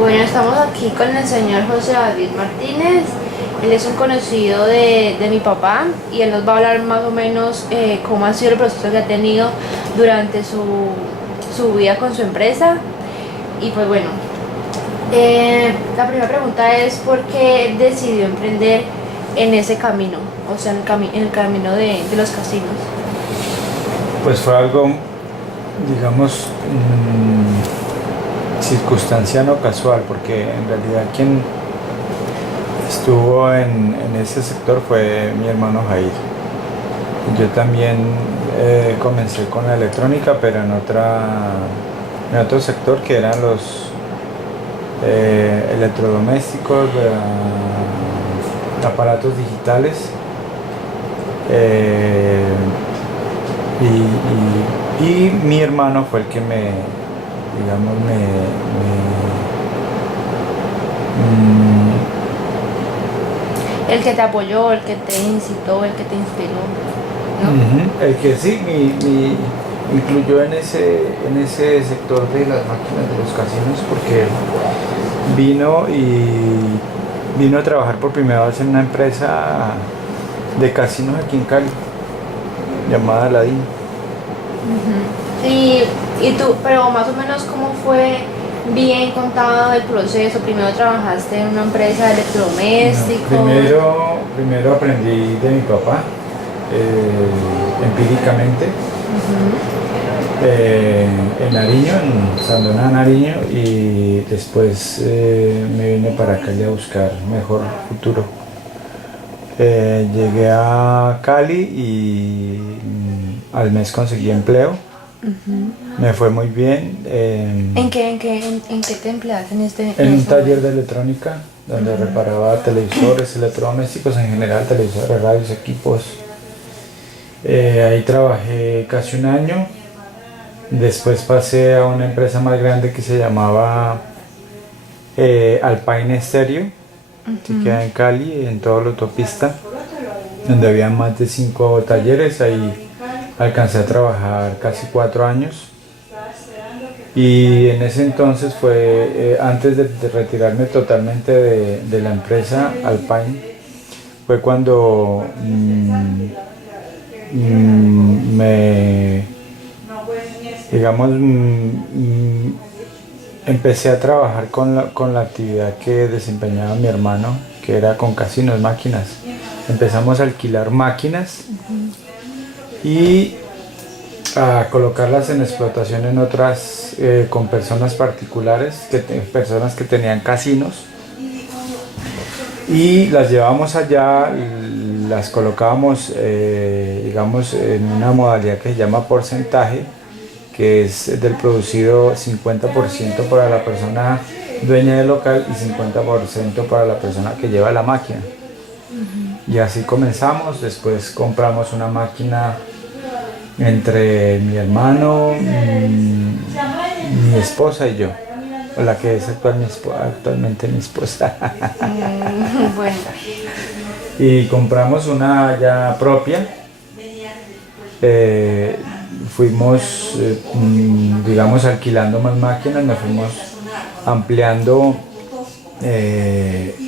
Bueno, estamos aquí con el señor José David Martínez. Él es un conocido de mi papá y él nos va a hablar más o menos cómo ha sido el proceso que ha tenido durante su vida con su empresa. Y pues bueno, la primera pregunta es ¿por qué decidió emprender en ese camino? O sea, en el camino de los casinos. Pues fue algo, digamos, circunstancial o casual, porque en realidad quien estuvo en ese sector fue mi hermano Jair. Yo también comencé con la electrónica, pero en otro sector que eran los electrodomésticos, aparatos digitales. Y mi hermano fue el que digamos, El que te apoyó, el que te incitó, el que te inspiró, ¿no? el que sí me incluyó en ese sector de las máquinas de los casinos, porque vino a trabajar por primera vez en una empresa de casinos aquí en Cali, llamada Aladdin. Y tú, pero más o menos cómo fue bien contado el proceso. Primero trabajaste en una empresa de electrodomésticos. No, primero aprendí de mi papá, empíricamente, en Nariño, en Sandoná, Nariño, y después me vine para Cali a buscar mejor futuro. Llegué a Cali y al mes conseguí empleo. Me fue muy bien. ¿En qué te empleaste En un taller de electrónica donde reparaba televisores, electrodomésticos en general, televisores, radios, equipos. Ahí trabajé casi un año. Después pasé a una empresa más grande que se llamaba Alpine Stereo, que queda en Cali, en toda la autopista, donde había más de 5 talleres. Ahí alcancé a trabajar casi 4 años. Y en ese entonces fue, antes de retirarme totalmente de la empresa Alpine, fue cuando empecé a trabajar con la actividad que desempeñaba mi hermano, que era con casinos, máquinas. Empezamos a alquilar máquinas y a colocarlas en explotación en otras, con personas particulares, personas que tenían casinos, y las llevábamos allá, las colocábamos, digamos, en una modalidad que se llama porcentaje, que es del producido 50% para la persona dueña del local y 50% para la persona que lleva la máquina. Y así comenzamos. Después compramos una máquina entre mi hermano, mi esposa y yo, la que es actualmente mi esposa. Bueno. Y compramos una ya propia. Fuimos, digamos, alquilando más máquinas, nos fuimos ampliando,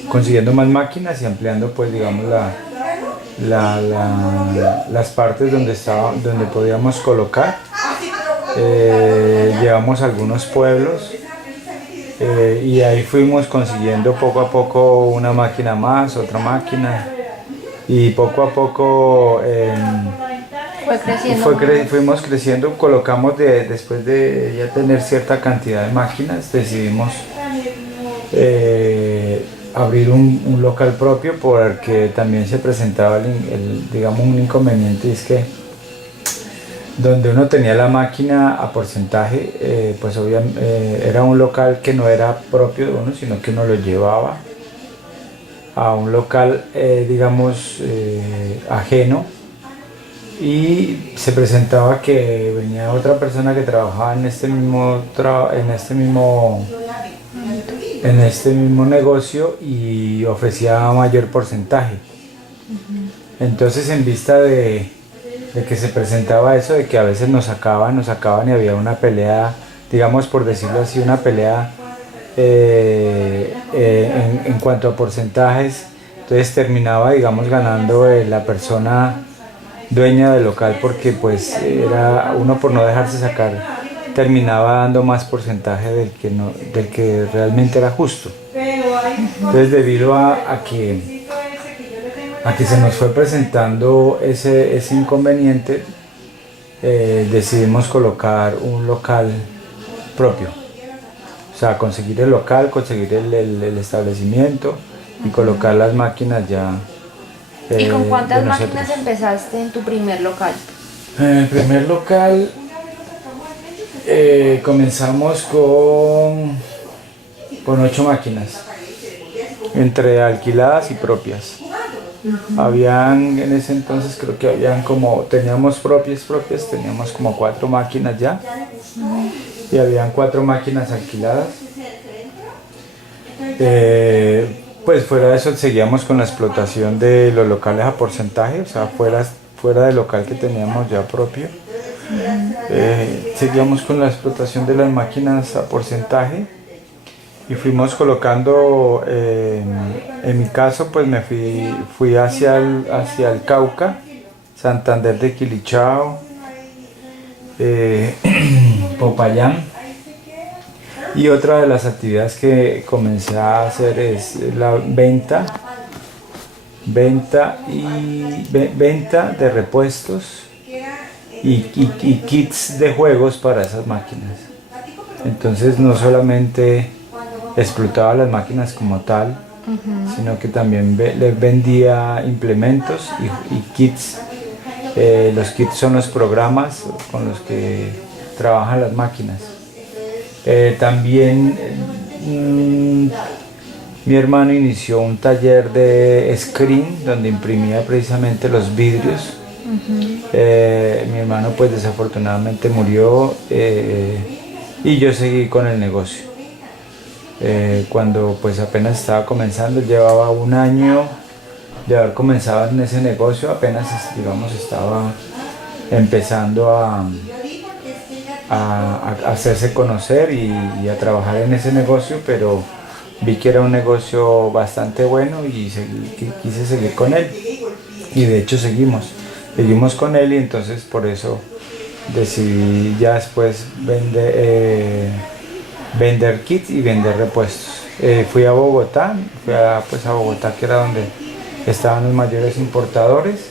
consiguiendo más máquinas y ampliando, pues, digamos, las partes donde podíamos colocar. Llevamos a algunos pueblos, y ahí fuimos consiguiendo poco a poco una máquina más, otra máquina, y poco a poco fuimos creciendo. Colocamos, después de ya tener cierta cantidad de máquinas, decidimos abrir un local propio, porque también se presentaba digamos, un inconveniente, y es que donde uno tenía la máquina a porcentaje, pues obviamente era un local que no era propio de uno, sino que uno lo llevaba a un local, digamos, ajeno, y se presentaba que venía otra persona que trabajaba en este mismo negocio y ofrecía mayor porcentaje. Entonces, en vista de que se presentaba eso, de que a veces nos sacaban y había una pelea, digamos, por decirlo así, una pelea en cuanto a porcentajes, entonces terminaba, digamos, ganando la persona dueña del local porque pues era uno por no dejarse sacar terminaba dando más porcentaje del que realmente era justo. Entonces debido a que se nos fue presentando ese inconveniente, decidimos colocar un local propio. O sea, conseguir el local, conseguir el establecimiento y colocar las máquinas ya. ¿Y con cuántas máquinas empezaste en tu primer local? En el primer local comenzamos con 8 máquinas, entre alquiladas y propias. Habían, en ese entonces creo que habían teníamos propias, teníamos como 4 máquinas ya. Y habían 4 máquinas alquiladas. Pues fuera de eso seguíamos con la explotación de los locales a porcentaje, o sea, fuera del local que teníamos ya propio. Seguíamos con la explotación de las máquinas a porcentaje y fuimos colocando, en mi caso pues me fui hacia el Cauca, Santander de Quilichao, Popayán. Y otra de las actividades que comencé a hacer es la venta de repuestos y kits de juegos para esas máquinas. Entonces no solamente explotaba las máquinas como tal, sino que también les vendía implementos y kits. Los kits son los programas con los que trabajan las máquinas. También mi hermano inició un taller de screen donde imprimía precisamente los vidrios. Mi hermano pues desafortunadamente murió, y yo seguí con el negocio. Cuando pues apenas estaba comenzando, llevaba un año de haber comenzado en ese negocio, apenas digamos estaba empezando a hacerse conocer y a trabajar en ese negocio, pero vi que era un negocio bastante bueno y quise seguir con él, y de hecho seguimos con él, y entonces por eso decidí ya después vender kits y vender repuestos. Fui a Bogotá, pues a Bogotá, que era donde estaban los mayores importadores,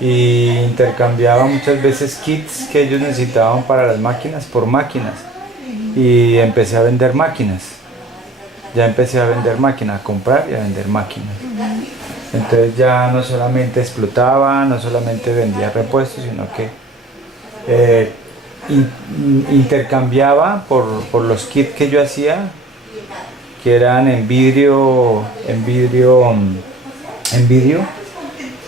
y intercambiaba muchas veces kits que ellos necesitaban para las máquinas por máquinas, y empecé a vender máquinas. A comprar y a vender máquinas. Entonces ya no solamente explotaba, no solamente vendía repuestos, sino que intercambiaba por los kits que yo hacía, que eran en vidrio,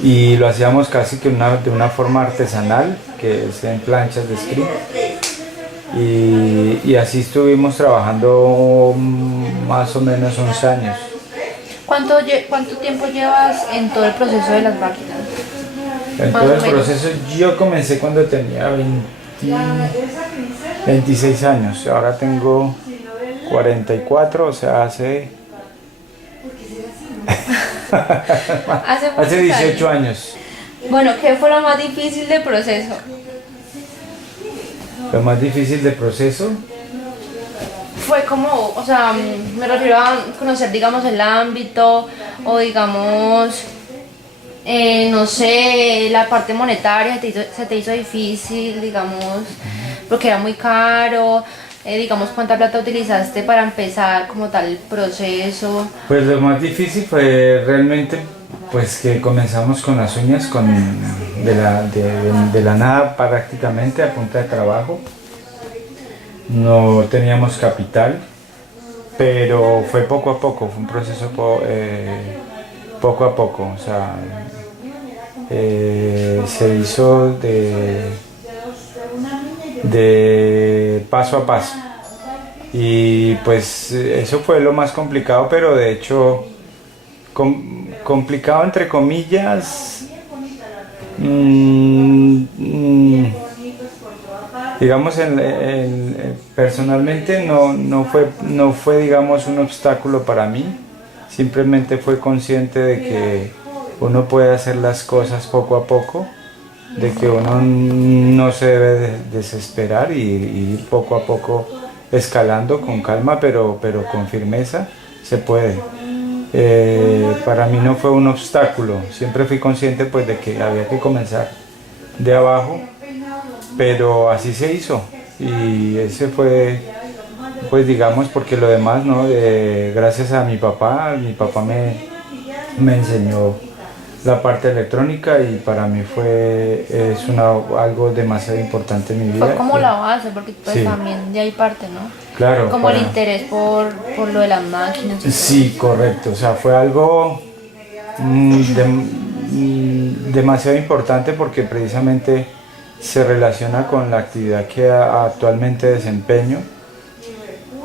y lo hacíamos casi que de una forma artesanal, que es en planchas de screen. Y así estuvimos trabajando más o menos 11 años. ¿Cuánto tiempo llevas en todo el proceso de las máquinas? En todo el proceso yo comencé cuando tenía 26 años, ahora tengo 44, o sea, hace 18 años. Bueno, ¿qué fue lo más difícil del proceso? Lo más difícil del proceso fue como, o sea, me refiero a conocer, digamos, el ámbito, o digamos, no sé, la parte monetaria se te hizo difícil, digamos, porque era muy caro, digamos, ¿cuánta plata utilizaste para empezar como tal el proceso? Pues lo más difícil fue realmente pues que comenzamos con las uñas, de la nada prácticamente, a punta de trabajo. No teníamos capital, pero fue poco a poco, fue un proceso poco a poco, o sea, se hizo de paso a paso, y pues eso fue lo más complicado, pero de hecho complicado entre comillas, Digamos, personalmente no fue, digamos, un obstáculo para mí, simplemente fue consciente de que uno puede hacer las cosas poco a poco, de que uno no se debe desesperar y ir poco a poco escalando con calma, pero con firmeza se puede. Para mí no fue un obstáculo, siempre fui consciente pues de que había que comenzar de abajo, pero así se hizo y ese fue, pues digamos, porque lo demás, ¿no? Gracias a mi papá me enseñó la parte electrónica y para mí algo demasiado importante en mi vida. Fue como la base, porque pues Sí. también de ahí parte, ¿no? Claro. Como el interés por lo de las máquinas. Sí, correcto, o sea, fue algo demasiado importante porque precisamente se relaciona con la actividad que actualmente desempeño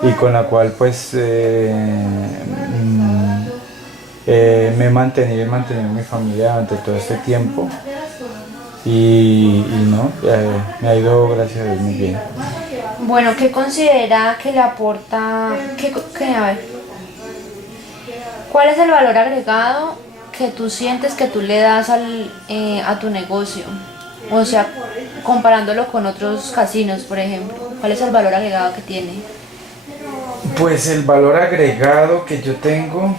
y con la cual pues me he mantenido mi familia durante todo este tiempo y no, me ha ido gracias a Dios muy bien. Bueno, ¿qué considera que le aporta, a ver, cuál es el valor agregado que tú sientes que tú le das a tu negocio? O sea, comparándolo con otros casinos, por ejemplo, ¿cuál es el valor agregado que tiene? Pues el valor agregado que yo tengo,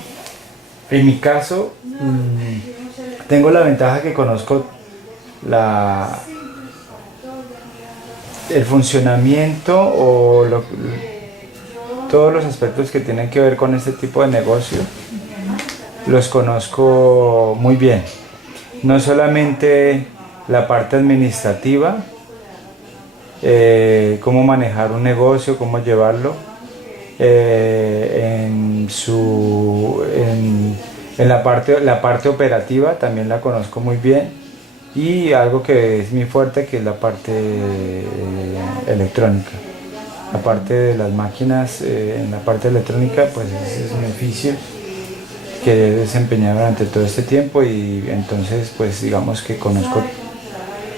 en mi caso, tengo la ventaja que conozco el funcionamiento o todos los aspectos que tienen que ver con este tipo de negocio, los conozco muy bien. No solamente la parte administrativa, cómo manejar un negocio, cómo llevarlo, en la parte operativa también la conozco muy bien y algo que es muy fuerte que es la parte electrónica. La parte de las máquinas, en la parte electrónica pues ese es un oficio que he desempeñado durante todo este tiempo y entonces pues digamos que conozco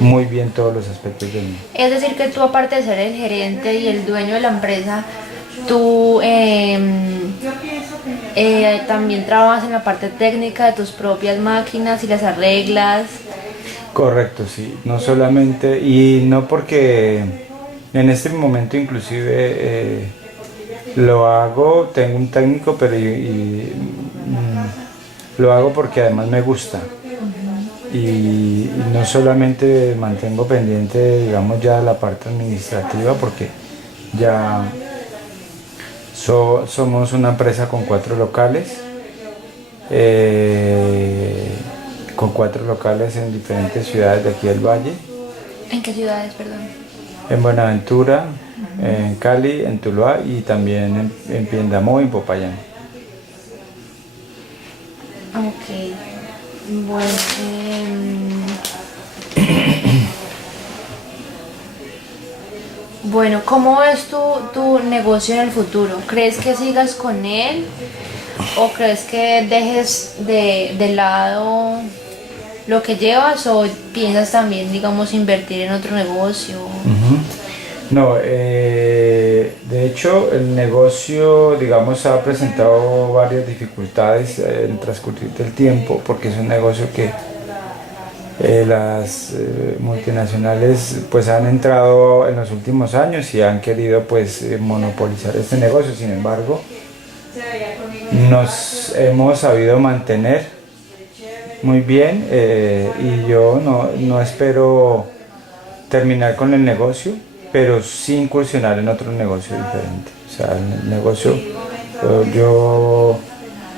muy bien todos los aspectos de mí. Es decir, que tú aparte de ser el gerente y el dueño de la empresa, tú también trabajas en la parte técnica de tus propias máquinas y las arreglas. Correcto, sí, no solamente, y no porque en este momento inclusive lo hago, tengo un técnico, pero lo hago porque además me gusta. Y no solamente mantengo pendiente, digamos, ya la parte administrativa, porque ya somos una empresa con 4 locales, en diferentes ciudades de aquí del Valle. ¿En qué ciudades, perdón? En Buenaventura, en Cali, en Tuluá y también en Piendamó y en Popayán. Ok, bueno, bueno, ¿cómo ves tu negocio en el futuro? ¿Crees que sigas con él o crees que dejes de lado lo que llevas o piensas también, digamos, invertir en otro negocio? No, de hecho el negocio, digamos, ha presentado varias dificultades en el transcurrir del tiempo porque es un negocio que las multinacionales pues han entrado en los últimos años y han querido pues monopolizar este negocio. Sin embargo, nos hemos sabido mantener muy bien y yo no espero terminar con el negocio, pero sí incursionar en otro negocio diferente. O sea, el negocio yo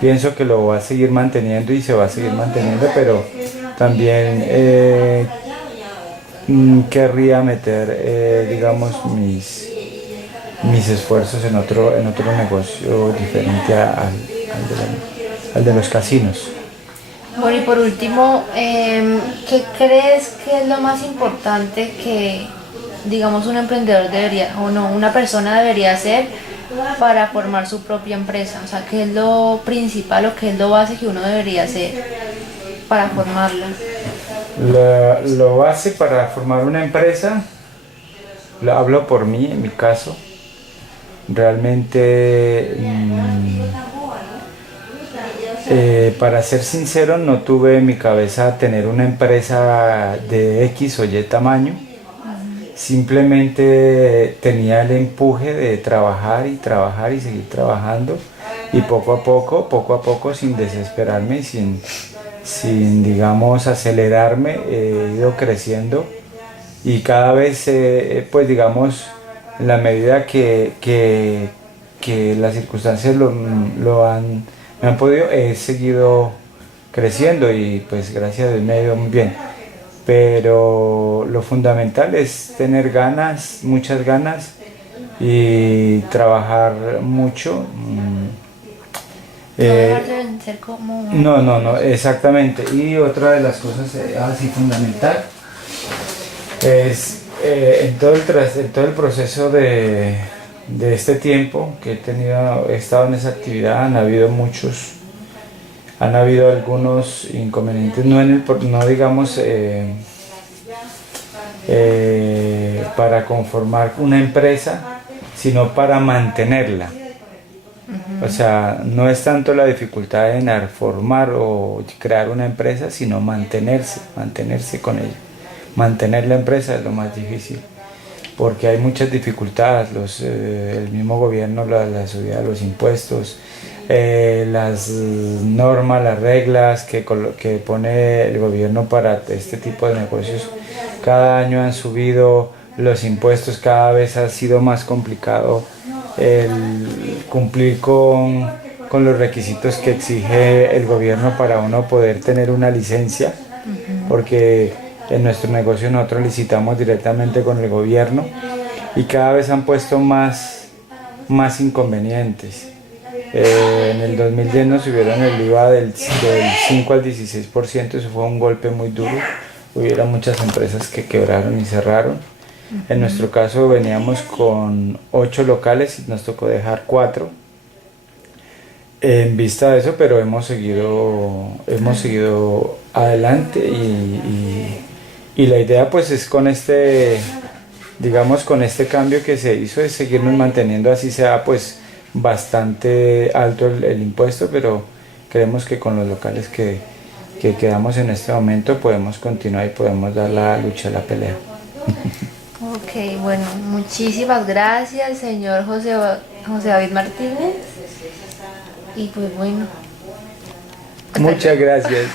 pienso que lo va a seguir manteniendo y se va a seguir manteniendo, pero también querría meter, digamos, mis esfuerzos en otro negocio diferente al de los casinos. Bueno, y por último, ¿qué crees que es lo más importante que, digamos, un emprendedor debería, o no, una persona debería hacer para formar su propia empresa? O sea, ¿qué es lo principal o qué es lo base que uno debería hacer para formarla? Lo base para formar una empresa, hablo por mí, en mi caso. Realmente, para ser sincero, no tuve en mi cabeza tener una empresa de X o Y tamaño. Simplemente tenía el empuje de trabajar y trabajar y seguir trabajando, y poco a poco, sin desesperarme, sin digamos acelerarme, he ido creciendo, y cada vez pues digamos, en la medida que las circunstancias me han podido, he seguido creciendo, y pues gracias a Dios me ha ido muy bien. Pero lo fundamental es tener ganas, muchas ganas, y trabajar mucho. No Eh, dejar de vencer como... no, exactamente. Y otra de las cosas así fundamental es en todo el proceso de este tiempo que he estado en esa actividad, han habido algunos inconvenientes, no digamos para conformar una empresa, sino para mantenerla. O sea, no es tanto la dificultad en formar o crear una empresa, sino mantenerse con ella. Mantener la empresa es lo más difícil, porque hay muchas dificultades, el mismo gobierno, la subida de los impuestos, las normas, las reglas que pone el gobierno para este tipo de negocios. Cada año han subido los impuestos, cada vez ha sido más complicado el cumplir con los requisitos que exige el gobierno para uno poder tener una licencia, porque en nuestro negocio nosotros licitamos directamente con el gobierno, y cada vez han puesto más inconvenientes. En el 2010 nos subieron el IVA del 5 al 16%, eso fue un golpe muy duro. Hubieron muchas empresas que quebraron y cerraron. En nuestro caso veníamos con 8 locales y nos tocó dejar 4 en vista de eso, pero hemos seguido adelante, y la idea pues es digamos con este cambio que se hizo, es seguirnos manteniendo, así sea pues bastante alto el impuesto, pero creemos que con los locales que quedamos en este momento podemos continuar y podemos dar la lucha, la pelea. Ok, bueno, muchísimas gracias, señor José David Martínez. Y pues bueno. Muchas gracias.